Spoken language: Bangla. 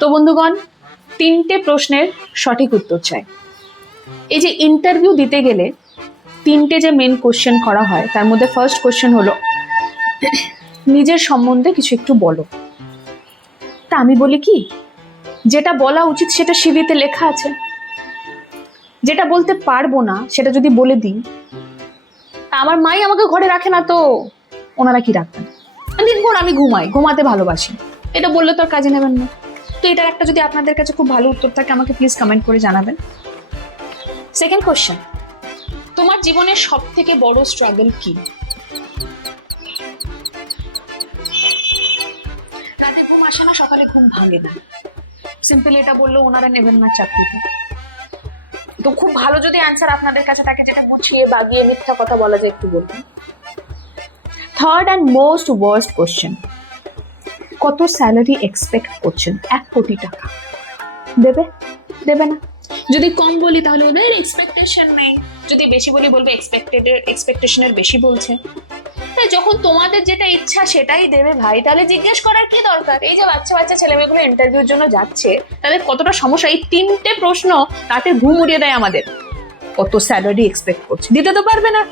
তো বন্ধুগণ, 3টে প্রশ্নের সঠিক উত্তর চাই। এই যে ইন্টারভিউ দিতে গেলে 3টে যে মেন কোশ্চেন করা হয়, তার মধ্যে ফার্স্ট কোশ্চেন হলো নিজের সম্বন্ধে কিছু একটু বলো। তা আমি বলি কি, যেটা বলা উচিত সেটা সিভিতে লেখা আছে, যেটা বলতে পারবো না সেটা যদি বলে দিই, তা আমার মাই আমাকে ঘরে রাখে না, তো ওনারা কি রাখবেন? দিনভর আমি ঘুমাতে ভালোবাসি, এটা বললে তো আর কাজে নেবেন না। তো এটার একটা যদি আপনাদের কাছে খুব ভালো উত্তর থাকে, আমাকে প্লিজ কমেন্ট করে জানাবেন। সেকেন্ড কোশ্চেন, তোমার জীবনের সব থেকে বড় স্ট্রাগল কি? রাতে ঘুম আসে না, সকালে ঘুম ভাঙে না, সিম্পলি এটা বললে ওনারা নেবেন না চাকরিতে। তো খুব ভালো যদি অ্যান্সার আপনাদের কাছে থাকে, যেটা গুছিয়ে বাগিয়ে মিথ্যা কথা বলা যায়, একটু বলবেন। Third and most worst question, কত স্যালারি এক্সপেক্ট করছেন? 1 কোটি টাকা দেবে না? যদি কম বলি তাহলে বলবে এক্সপেকটেশন নেই, যদি বেশি বলি বলবে এক্সপেকটেশনের বেশি বলছে। যখন তোমাদের যেটা ইচ্ছা সেটাই দেবে ভাই, তাহলে জিজ্ঞেস করার কি দরকার? এই যে বাচ্চা ছেলেমেয়েগুলো ইন্টারভিউর জন্য যাচ্ছে, তাদের কতটা সমস্যা। এই 3টে প্রশ্ন রাতে ঘুম উড়িয়ে দেয় আমাদের। কত স্যালারি এক্সপেক্ট করছে, দিতে তো পারবে না।